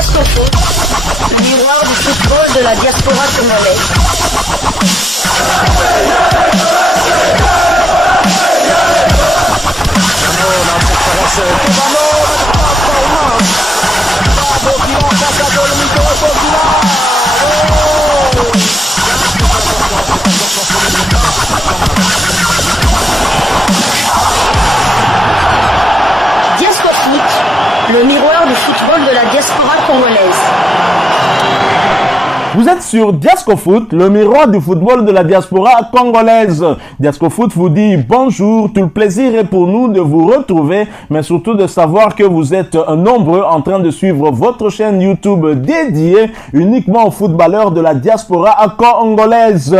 Diascofoot, miroir du football de la diaspora congolaise. Diascofoot, le miroir du football de la diaspora congolaise. Vous êtes sur Diascofoot, le miroir du football de la diaspora congolaise. Diascofoot vous dit bonjour, tout le plaisir est pour nous de vous retrouver, mais surtout de savoir que vous êtes nombreux en train de suivre votre chaîne YouTube dédiée uniquement aux footballeurs de la diaspora congolaise.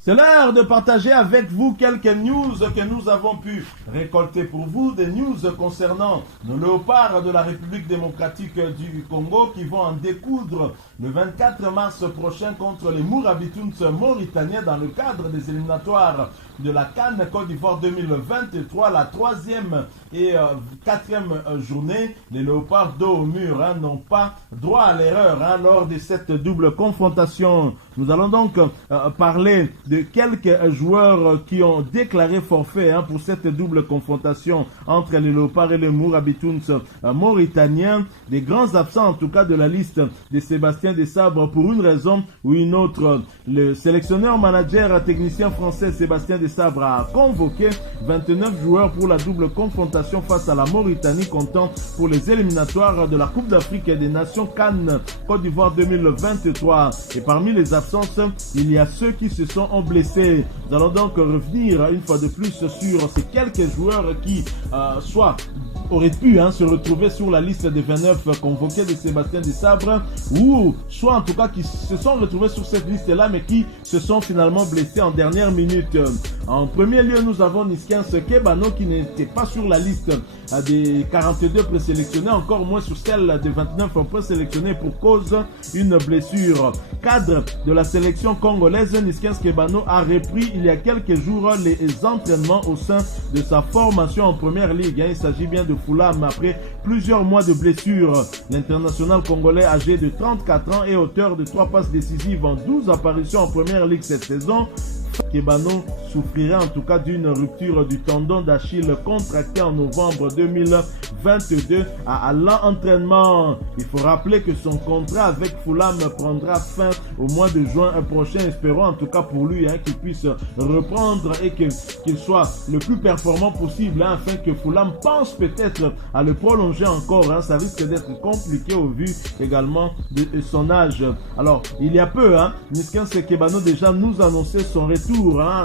C'est l'heure de partager avec vous quelques news que nous avons pu récolter pour vous, des news concernant nos léopards de la République démocratique du Congo qui vont en découdre le 24 mars prochain contre les Mourabitouns mauritaniens dans le cadre des éliminatoires de la CAN Côte d'Ivoire 2023, la troisième et quatrième journée. Les léopards dos au mur n'ont pas droit à l'erreur lors de cette double confrontation. Nous allons donc parler de quelques joueurs qui ont déclaré forfait pour cette double confrontation entre les léopards et les Mourabitouns mauritaniens. Des grands absents en tout cas de la liste de Sébastien Desabre pour une raison ou une autre. Le sélectionneur manager technicien français Sébastien Desabre a convoqué 29 joueurs pour la double confrontation face à la Mauritanie comptant pour les éliminatoires de la Coupe d'Afrique et des Nations CAN Côte d'Ivoire 2023. Et parmi les absences, il y a ceux qui se sont blessés. Nous allons donc revenir une fois de plus sur ces quelques joueurs qui soit auraient pu se retrouver sur la liste des 29 convoqués de Sébastien Desabre ou soit en tout cas qui se sont retrouvés sur cette liste-là mais qui se sont finalement blessés en dernière minute. En premier lieu, nous avons Niskins Kebano qui n'était pas sur la liste des 42 présélectionnés, encore moins sur celle des 29 présélectionnés pour cause une blessure. Cadre de la sélection congolaise, Niskins Kebano a repris il y a quelques jours les entraînements au sein de sa formation en première ligue. Il s'agit bien de Foulam après plusieurs mois de blessure. L'international congolais âgé de 34 ans et auteur de 3 passes décisives en 12 apparitions en première ligue cette saison, Kebano souffrirait en tout cas d'une rupture du tendon d'Achille contracté en novembre 2022 à l'entraînement. Il faut rappeler que son contrat avec Foulam prendra fin au mois de juin prochain. Espérons en tout cas pour lui qu'il puisse reprendre et qu'il soit le plus performant possible afin que Foulam pense peut-être à le prolonger encore. Ça risque d'être compliqué au vu également de son âge. Alors, il y a peu, Niskins Kebano déjà nous annonçait son retour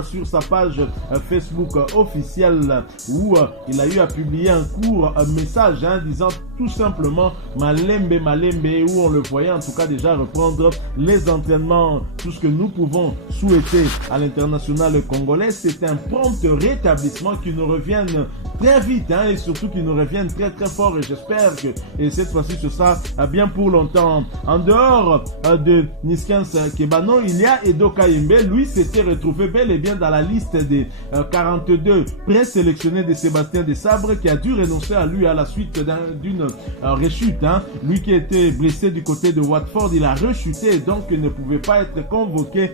sur sa page Facebook officielle où il a eu à publier un court message disant tout simplement Malembe Malembe, où on le voyait en tout cas déjà reprendre les entraînements. Tout ce que nous pouvons souhaiter à l'international congolais, c'est un prompt rétablissement qui nous revienne très vite et surtout qui nous revienne très très fort, et j'espère que cette fois-ci ce sera bien pour longtemps. En dehors de Niskins Kebano, il y a Edo Kayembe. Lui s'était retrouvé bel et bien dans la liste des 42 présélectionnés de Sébastien Desabre, qui a dû renoncer à lui à la suite d'une rechute. Lui qui était blessé du côté de Watford, il a rechuté et donc il ne pouvait pas être convoqué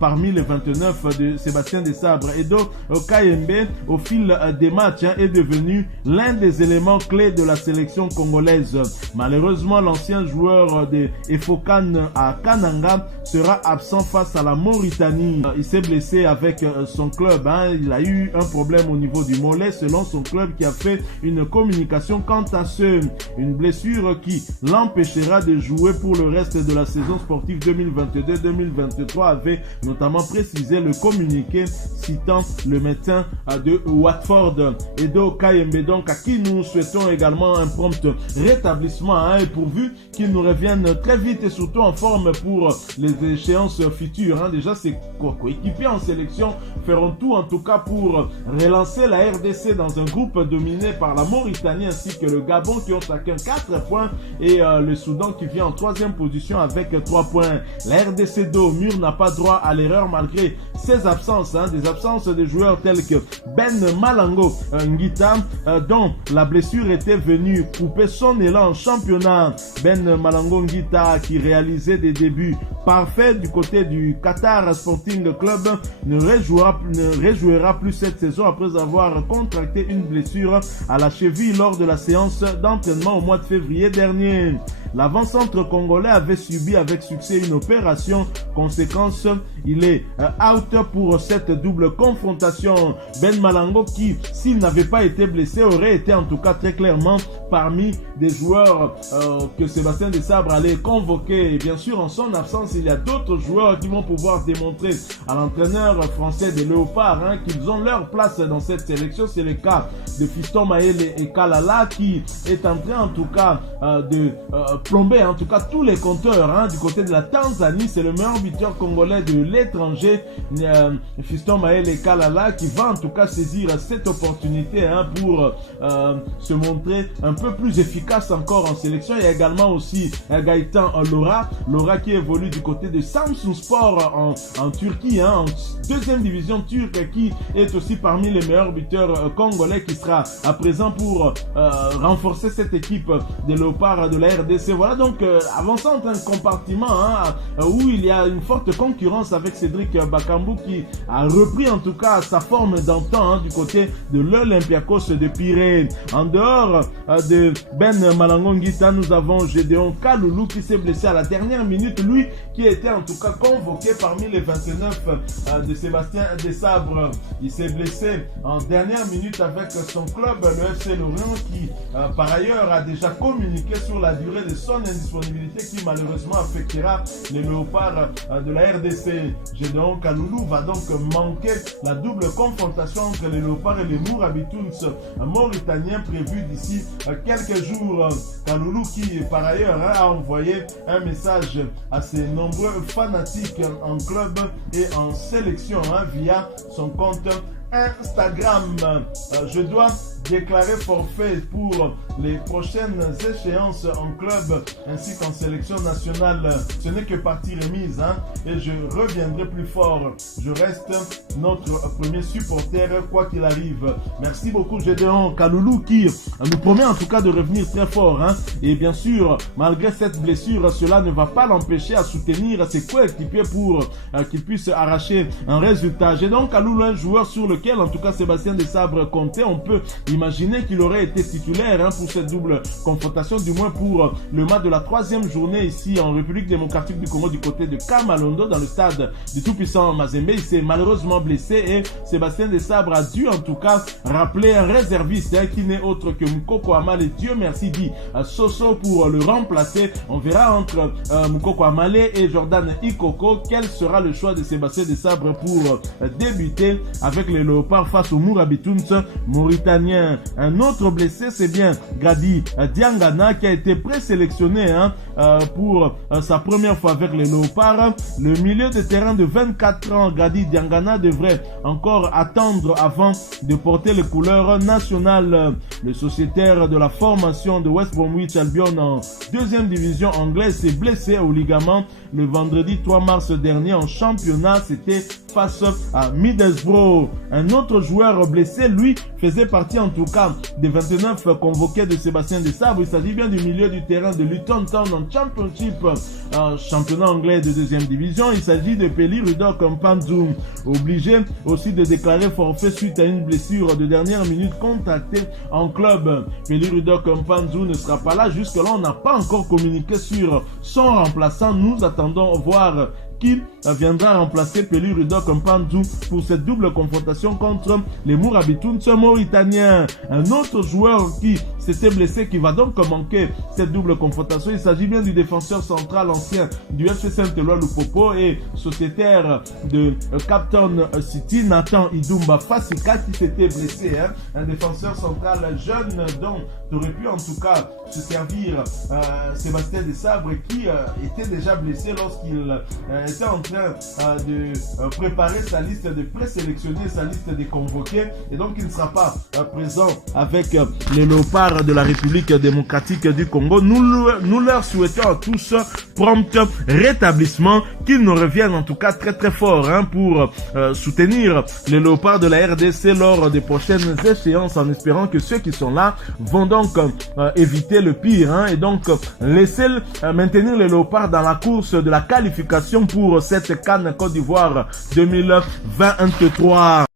parmi les 29 de Sébastien Desabre. Edo Kayembe, au fil des matchs, est devenu l'un des éléments clés de la sélection congolaise. Malheureusement, l'ancien joueur de Efokan à Kananga sera absent face à la Mauritanie. Il s'est blessé avec son club. Il a eu un problème au niveau du mollet selon son club qui a fait une communication quant à une blessure qui l'empêchera de jouer pour le reste de la saison sportive 2022-2023, avait notamment précisé le communiqué citant le médecin de Watford. Edo Kayembe, donc à qui nous souhaitons également un prompt rétablissement et pourvu qu'il nous revienne très vite et surtout en forme pour les échéances futures. Déjà ses coéquipiers en sélection feront tout en tout cas pour relancer la RDC dans un groupe dominé par la Mauritanie ainsi que le Gabon qui ont chacun 4 points et le Soudan qui vient en 3e position avec 3 points. La RDC dos au mur n'a pas droit à l'erreur malgré ses absences, des absences de joueurs tels que Ben Malango Ngita, dont la blessure était venue couper son élan en championnat. Ben Malango Ngita, qui réalisait des débuts parfaits du côté du Qatar Sporting Club, ne rejouera plus cette saison après avoir contracté une blessure à la cheville lors de la séance d'entraînement au mois de février dernier. L'avant-centre congolais avait subi avec succès une opération. Conséquence, il est out pour cette double confrontation. Ben Malango qui, s'il n'avait pas été blessé, aurait été en tout cas très clairement parmi des joueurs que Sébastien Desabre allait convoquer. Et bien sûr, en son absence, il y a d'autres joueurs qui vont pouvoir démontrer à l'entraîneur français des Léopards qu'ils ont leur place dans cette sélection. C'est le cas de Fiston Mayele et Kalala qui est en train en tout cas de plomber en tout cas tous les compteurs du côté de la Tanzanie. C'est le meilleur buteur congolais de l'étranger, Fiston Mayele et Kalala, qui va en tout cas saisir cette opportunité pour se montrer un peu plus efficace encore en sélection. Il y a également aussi Gaëtan Lora qui évolue du côté de Samsunspor en Turquie, en deuxième division turque, qui est aussi parmi les meilleurs buteurs congolais, qui sera à présent pour renforcer cette équipe des Léopards de la RDC. Voilà donc avançant un compartiment où il y a une forte concurrence avec Cédric Bakambu, qui a repris en tout cas sa forme d'antan du côté de l'Olympiakos de Pirée. En dehors de Ben Malango Ngita, nous avons Gédéon Kaloulou qui s'est blessé à la dernière minute, lui qui était en tout cas convoqué parmi les 29 de Sébastien Desabre. Il s'est blessé en dernière minute avec son club, le FC Lorient, qui par ailleurs a déjà communiqué sur la durée de son indisponibilité qui malheureusement affectera les Léopards de la RDC. Gédéon Kaloulou va donc manquer la double confrontation entre les Léopards et les Mourabitouns mauritaniens prévue d'ici quelques jours. Kaloulou qui par ailleurs a envoyé un message à ses nombreux fanatiques en club et en sélection via son compte Instagram. Je dois déclarer forfait pour les prochaines échéances en club ainsi qu'en sélection nationale. Ce n'est que partie remise et je reviendrai plus fort. Je reste notre premier supporter quoi qu'il arrive. Merci beaucoup Gédéon Kaloulou qui nous promet en tout cas de revenir très fort et bien sûr malgré cette blessure, cela ne va pas l'empêcher à soutenir ses coéquipiers pour qu'ils puissent arracher un résultat. Gédéon Kaloulou, un joueur sur lequel en tout cas Sébastien Desabre comptait. On peut imaginer qu'il aurait été titulaire pour cette double confrontation, du moins pour le match de la 3e journée ici en République démocratique du Congo du côté de Kamalondo dans le stade du tout-puissant Mazembe. Il s'est malheureusement blessé et Sébastien Desabre a dû en tout cas rappeler un réserviste qui n'est autre que Moukoko Amale. Dieu merci dit Soso pour le remplacer. On verra entre Moukoko Amale et Jordan Ikoko quel sera le choix de Sébastien Desabre pour débuter avec les Léopards face aux Mourabitouns mauritaniens. Un autre blessé, c'est bien Gadi Diangana qui a été présélectionné pour sa première fois avec les Léopards. Le milieu de terrain de 24 ans, Gadi Diangana, devrait encore attendre avant de porter les couleurs nationales. Le sociétaire de la formation de West Bromwich Albion en deuxième division anglaise s'est blessé au ligament le vendredi 3 mars dernier en championnat. C'était face à Middlesbrough. Un autre joueur blessé, lui, faisait partie en tout cas des 29 convoqués de Sébastien Desabre. Il s'agit bien du milieu du terrain de Luton Town en Championship, championnat anglais de deuxième division. Il s'agit de Peli Rudok Mpanzu, obligé aussi de déclarer forfait suite à une blessure de dernière minute contractée en club. Peli Rudok Mpanzu ne sera pas là. Jusque-là, on n'a pas encore communiqué sur son remplaçant. Nous attendons voir qui viendra remplacer Peli Rudok Mpanzu pour cette double confrontation contre les Mourabitouns mauritaniens. Un autre joueur qui s'était blessé, qui va donc manquer cette double confrontation, il s'agit bien du défenseur central ancien du FC Saint-Éloi Lupopo et sociétaire de Captain City, Nathan Idumba Fasika, qui s'était blessé. Un défenseur central jeune dont aurait pu en tout cas se servir Sébastien Desabre, qui était déjà blessé lorsqu'il était en train train de préparer sa liste de présélectionnés, sa liste de convoqués, et donc il ne sera pas présent avec les léopards de la République démocratique du Congo. Nous leur souhaitons à tous prompt rétablissement, qu'ils nous reviennent en tout cas très très fort pour soutenir les léopards de la RDC lors des prochaines échéances, en espérant que ceux qui sont là vont donc éviter le pire et donc laisser maintenir les léopards dans la course de la qualification pour cette CAN Côte d'Ivoire 2023.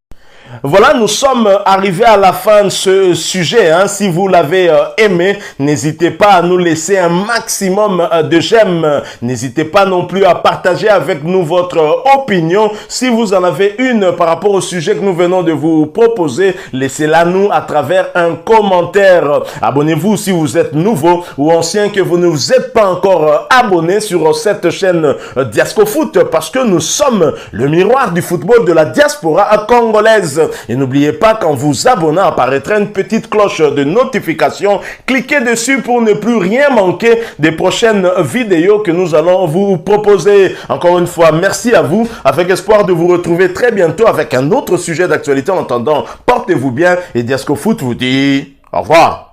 Voilà, nous sommes arrivés à la fin de ce sujet. Si vous l'avez aimé, n'hésitez pas à nous laisser un maximum de j'aime. N'hésitez pas non plus à partager avec nous votre opinion. Si vous en avez une par rapport au sujet que nous venons de vous proposer, laissez-la nous à travers un commentaire. Abonnez-vous si vous êtes nouveau ou ancien, que vous ne vous êtes pas encore abonné sur cette chaîne Diascofoot, parce que nous sommes le miroir du football de la diaspora congolaise. Et n'oubliez pas qu'en vous abonnant apparaîtra une petite cloche de notification. Cliquez dessus pour ne plus rien manquer des prochaines vidéos que nous allons vous proposer. Encore une fois, merci à vous, avec espoir de vous retrouver très bientôt avec un autre sujet d'actualité. En attendant, portez-vous bien et Diascofoot vous dit au revoir.